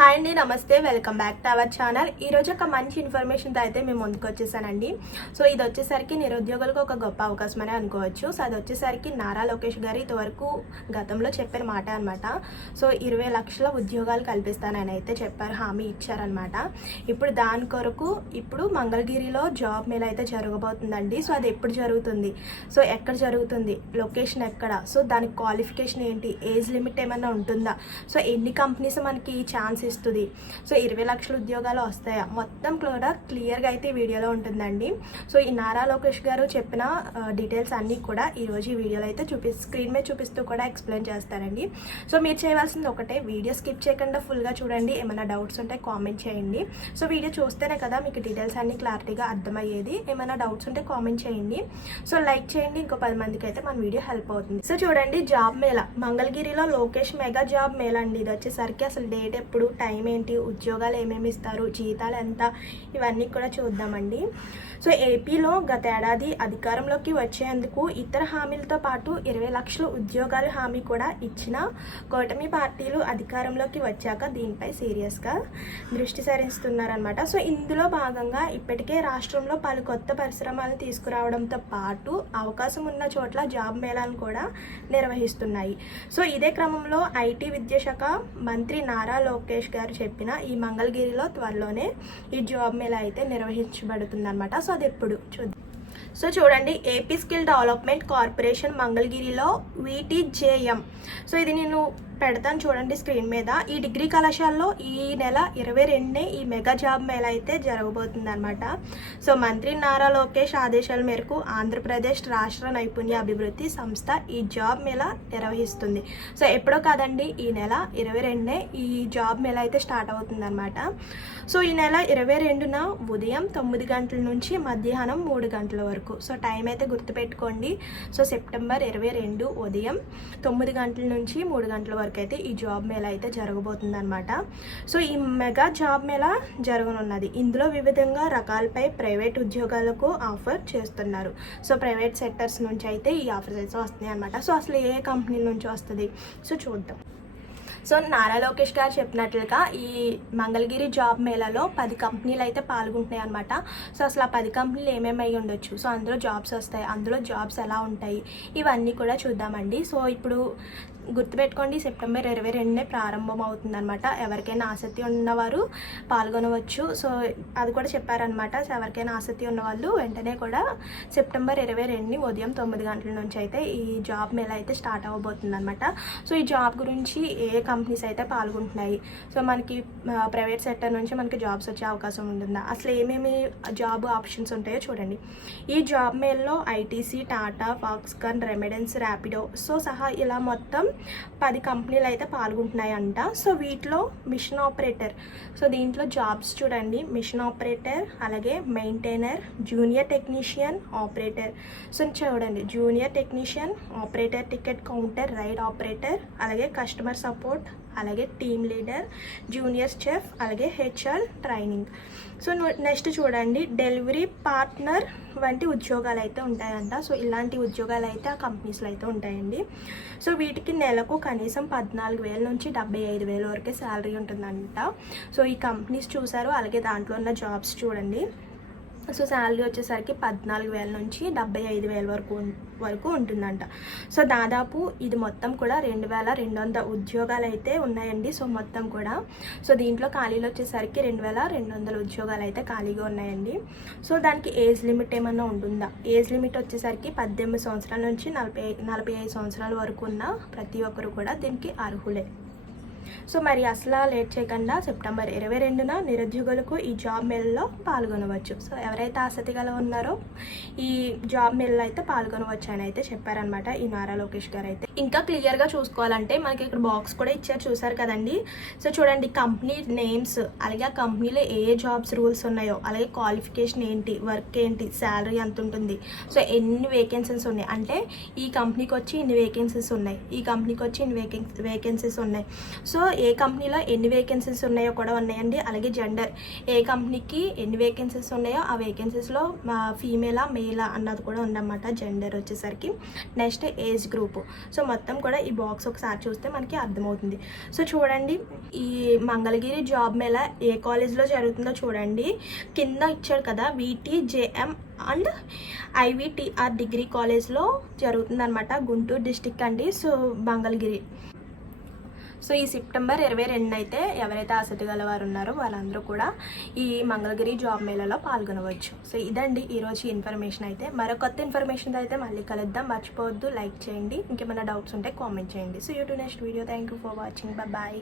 Hi అండి, నమస్తే, welcome back to our channel. ఈరోజు ఒక మంచి ఇన్ఫర్మేషన్తో అయితే మేము ముందుకు వచ్చేసానండి. సో ఇది వచ్చేసరికి నిరుద్యోగులకు ఒక గొప్ప అవకాశం అనే అనుకోవచ్చు. సో అది వచ్చేసరికి నారా లోకేష్ గారు ఇంతవరకు గతంలో చెప్పిన మాట అనమాట. సో 20 లక్షల ఉద్యోగాలు కల్పిస్తానని అయితే చెప్పారు, హామీ ఇచ్చారనమాట. ఇప్పుడు దాని కొరకు ఇప్పుడు మంగళగిరిలో జాబ్ మేళ అయితే జరగబోతుందండి. సో అది ఎప్పుడు జరుగుతుంది, సో ఎక్కడ జరుగుతుంది, లొకేషన్ ఎక్కడ, సో దానికి క్వాలిఫికేషన్ ఏంటి, ఏజ్ లిమిట్ ఏమైనా ఉంటుందా, సో ఎన్ని కంపెనీస్ మనకి ఛాన్స్ ఇస్తుంది, సో 20 లక్షల ఉద్యోగాలు వస్తాయా, మొత్తం కూడా క్లియర్గా అయితే వీడియోలో ఉంటుందండి. సో ఈ నారా లోకేష్ గారు చెప్పిన డీటెయిల్స్ అన్నీ కూడా ఈరోజు ఈ వీడియోలో అయితే స్క్రీన్ మీద చూపిస్తూ కూడా ఎక్స్ప్లెయిన్ చేస్తారండి. సో మీరు చేయవలసింది ఒకటే, వీడియో స్కిప్ చేయకుండా ఫుల్గా చూడండి. ఏమైనా డౌట్స్ ఉంటే కామెంట్ చేయండి. సో వీడియో చూస్తేనే కదా మీకు డీటెయిల్స్ అన్నీ క్లారిటీగా అర్థమయ్యేది. ఏమైనా డౌట్స్ ఉంటే కామెంట్ చేయండి. సో లైక్ చేయండి, ఇంకో 10 మందికి అయితే మన వీడియో హెల్ప్ అవుతుంది. సో చూడండి, జాబ్ మేళా మంగళగిరిలో లోకేష్ మెగా జాబ్ మేళా అండి. ఇది వచ్చేసరికి అసలు డేట్ ఎప్పుడు, టైం ఏంటి, ఉద్యోగాలు ఏమేమి ఇస్తారు, జీతాలు ఎంత, ఇవన్నీ కూడా చూద్దామండి. సో ఏపీలో గత ఏడాది అధికారంలోకి వచ్చేందుకు ఇతర హామీలతో పాటు 20 లక్షల ఉద్యోగాల హామీ కూడా ఇచ్చిన కూటమి పార్టీలు అధికారంలోకి వచ్చాక దీనిపై సీరియస్గా దృష్టి సారిస్తున్నారనమాట. సో ఇందులో భాగంగా ఇప్పటికే రాష్ట్రంలో పలు కొత్త పరిశ్రమలు తీసుకురావడంతో పాటు అవకాశం ఉన్న చోట్ల జాబ్ మేళాలను కూడా నిర్వహిస్తున్నాయి. సో ఇదే క్రమంలో ఐటీ విద్యాశాఖ మంత్రి నారా లోకేష్ గారు చెప్పిన ఈ మంగళగిరిలో త్వరలోనే ఈ జాబ్ మేళా అయితే నిర్వహించబడుతుందన్నమాట. సో అది ఎప్పుడు చూద్దాం. సో చూడండి, ఏపీ స్కిల్ డెవలప్మెంట్ కార్పొరేషన్ మంగళగిరిలో VTJM. సో ఇది నేను పెడతాను చూడండి స్క్రీన్ మీద. ఈ డిగ్రీ కళాశాలలో ఈ నెల 22నే ఈ మెగా జాబ్ మేళా అయితే జరగబోతుంది అనమాట. సో మంత్రి నారా లోకేష్ ఆదేశాల మేరకు ఆంధ్రప్రదేశ్ రాష్ట్ర నైపుణ్య అభివృద్ధి సంస్థ ఈ జాబ్ మేళా నిర్వహిస్తుంది. సో ఎప్పుడో కాదండి, ఈ నెల 22నే ఈ జాబ్ మేళా అయితే స్టార్ట్ అవుతుంది అనమాట. సో ఈ నెల 22న ఉదయం 9 గంటల నుంచి మధ్యాహ్నం 3 గంటల వరకు. సో టైం అయితే గుర్తుపెట్టుకోండి. సో సెప్టెంబర్ 22 ఉదయం 9 గంటల నుంచి 3 గంటల వరకు అయితే ఈ జాబ్ మేళా అయితే జరగబోతుంది అనమాట. సో ఈ మెగా జాబ్ మేళా జరగనున్నది. ఇందులో వివిధంగా రకాలపై ప్రైవేట్ ఉద్యోగాలకు ఆఫర్ చేస్తున్నారు. సో ప్రైవేట్ సెక్టర్స్ నుంచి అయితే ఈ ఆఫర్స్ అయితే వస్తున్నాయి అనమాట. సో అసలు ఏ కంపెనీ నుంచి వస్తుంది, సో చూద్దాం. సో నారా లోకేష్ గారు చెప్పినట్లుగా ఈ మంగళగిరి జాబ్ మేళాలో 10 కంపెనీలు అయితే పాల్గొంటున్నాయి అనమాట. సో అసలు ఆ 10 కంపెనీలు ఏమేమి అయి ఉండొచ్చు, సో అందులో జాబ్స్ వస్తాయి, అందులో జాబ్స్ ఎలా ఉంటాయి, ఇవన్నీ కూడా చూద్దామండి. సో ఇప్పుడు గుర్తుపెట్టుకోండి, సెప్టెంబర్ 22నే ప్రారంభం అవుతుంది అనమాట. ఎవరికైనా ఆసక్తి ఉన్నవారు పాల్గొనవచ్చు. సో అది కూడా చెప్పారనమాట. సో ఎవరికైనా ఆసక్తి ఉన్నవాళ్ళు వెంటనే కూడా సెప్టెంబర్ 22ని ఉదయం 9 గంటల నుంచి అయితే ఈ జాబ్ మేళా అయితే స్టార్ట్ అవ్వబోతుంది అనమాట. సో ఈ జాబ్ గురించి ఏ కంపెనీస్ అయితే పాల్గొంటున్నాయి, సో మనకి ప్రైవేట్ సెక్టర్ నుంచి మనకి జాబ్స్ వచ్చే అవకాశం ఉంటుందా, అసలు ఏమేమి జాబ్ ఆప్షన్స్ ఉంటాయో చూడండి. ఈ జాబ్ మేళలో ఐటీసీ, టాటా, ఫాక్స్కాన్, రెమిడెన్స్, ర్యాపిడో సో సహా ఇలా మొత్తం 10 కంపెనీలు అయితే పాల్గొంటున్నాయి అంట. సో వీటిలో మిషన్ ఆపరేటర్, సో దీంట్లో జాబ్స్ చూడండి, మిషన్ ఆపరేటర్, అలాగే maintainer, junior technician, operator. So చూడండి, junior technician, operator, ticket counter, ride operator, అలాగే కస్టమర్ సపోర్ట్, అలాగే టీమ్ లీడర్, జూనియర్ చెఫ్, అలాగే HR ట్రైనింగ్. సో నెక్స్ట్ చూడండి, డెలివరీ పార్ట్నర్ వంటి ఉద్యోగాలు అయితే ఉంటాయంట. సో ఇలాంటి ఉద్యోగాలు అయితే ఆ కంపెనీస్లో అయితే ఉంటాయండి. సో వీటికి నెలకు కనీసం 14,000 నుంచి 75,000 వరకే శాలరీ ఉంటుందంట. సో ఈ కంపెనీస్ చూసారు, అలాగే దాంట్లో ఉన్న జాబ్స్ చూడండి. సో శాలరీ వచ్చేసరికి 14,000 నుంచి 75,000 వరకు ఉంటుందంట. సో దాదాపు ఇది మొత్తం కూడా 2,200 ఉద్యోగాలు అయితే ఉన్నాయండి. సో మొత్తం కూడా సో దీంట్లో ఖాళీలు వచ్చేసరికి 2,200 ఉద్యోగాలు అయితే ఖాళీగా ఉన్నాయండి. సో దానికి ఏజ్ లిమిట్ ఏమన్నా ఉంటుందా, ఏజ్ లిమిట్ వచ్చేసరికి 18 సంవత్సరాల నుంచి 45 సంవత్సరాల వరకు ఉన్న ప్రతి ఒక్కరు కూడా దీనికి అర్హులే. సో మరి అసలు లేట్ చేయకుండా సెప్టెంబర్ 22న నిరుద్యోగులకు ఈ జాబ్ మేళలో పాల్గొనవచ్చు. సో ఎవరైతే ఆసక్తిగా ఉన్నారో ఈ జాబ్ మేళలో అయితే పాల్గొనవచ్చు అని అయితే చెప్పారనమాట ఈ నారా లోకేష్ గారు అయితే. ఇంకా క్లియర్గా చూసుకోవాలంటే మనకి ఇక్కడ బాక్స్ కూడా ఇచ్చారు, చూసారు కదండి. సో చూడండి, కంపెనీ నేమ్స్, అలాగే ఆ కంపెనీలో ఏ జాబ్స్ రూల్స్ ఉన్నాయో, అలాగే క్వాలిఫికేషన్ ఏంటి, వర్క్ ఏంటి, శాలరీ ఎంత ఉంటుంది, సో ఎన్ని వేకెన్సీస్ ఉన్నాయి, అంటే ఈ కంపెనీకి వచ్చి ఇన్ని వేకెన్సీస్ ఉన్నాయి, ఈ కంపెనీకి వచ్చి ఇన్ని వేకెన్సీస్ ఉన్నాయి. సో సో ఏ కంపెనీలో ఎన్ని వేకెన్సీస్ ఉన్నాయో కూడా ఉన్నాయండి. అలాగే జెండర్, ఏ కంపెనీకి ఎన్ని వేకెన్సీస్ ఉన్నాయో ఆ వేకెన్సీస్లో ఫీమేలా మేలా అన్నది కూడా ఉందన్నమాట. జెండర్ వచ్చేసరికి నెక్స్ట్ ఏజ్ గ్రూప్. సో మొత్తం కూడా ఈ బాక్స్ ఒకసారి చూస్తే మనకి అర్థమవుతుంది. సో చూడండి, ఈ మంగళగిరి జాబ్ మేళా ఏ కాలేజ్లో జరుగుతుందో చూడండి. కింద ఇచ్చాడు కదా, VTJM అండ్ IVTR డిగ్రీ కాలేజ్లో జరుగుతుందన్నమాట. గుంటూరు డిస్టిక్ అండి. సో మంగళగిరి. సో ఈ సెప్టెంబర్ 22 అయితే ఎవరైతే ఆసక్తి గల వారు ఉన్నారో వాళ్ళందరూ కూడా ఈ మంగళగిరి జాబ్ మేళాలో పాల్గొనవచ్చు. సో ఇదండి ఈరోజు ఇన్ఫర్మేషన్. అయితే మరో కొత్త ఇన్ఫర్మేషన్ అయితే మళ్ళీ కలుద్దాం. మర్చిపోవద్దు, లైక్ చేయండి. ఇంకేమైనా డౌట్స్ ఉంటే కామెంట్ చేయండి. So you to next video. Thank you for watching. Bye.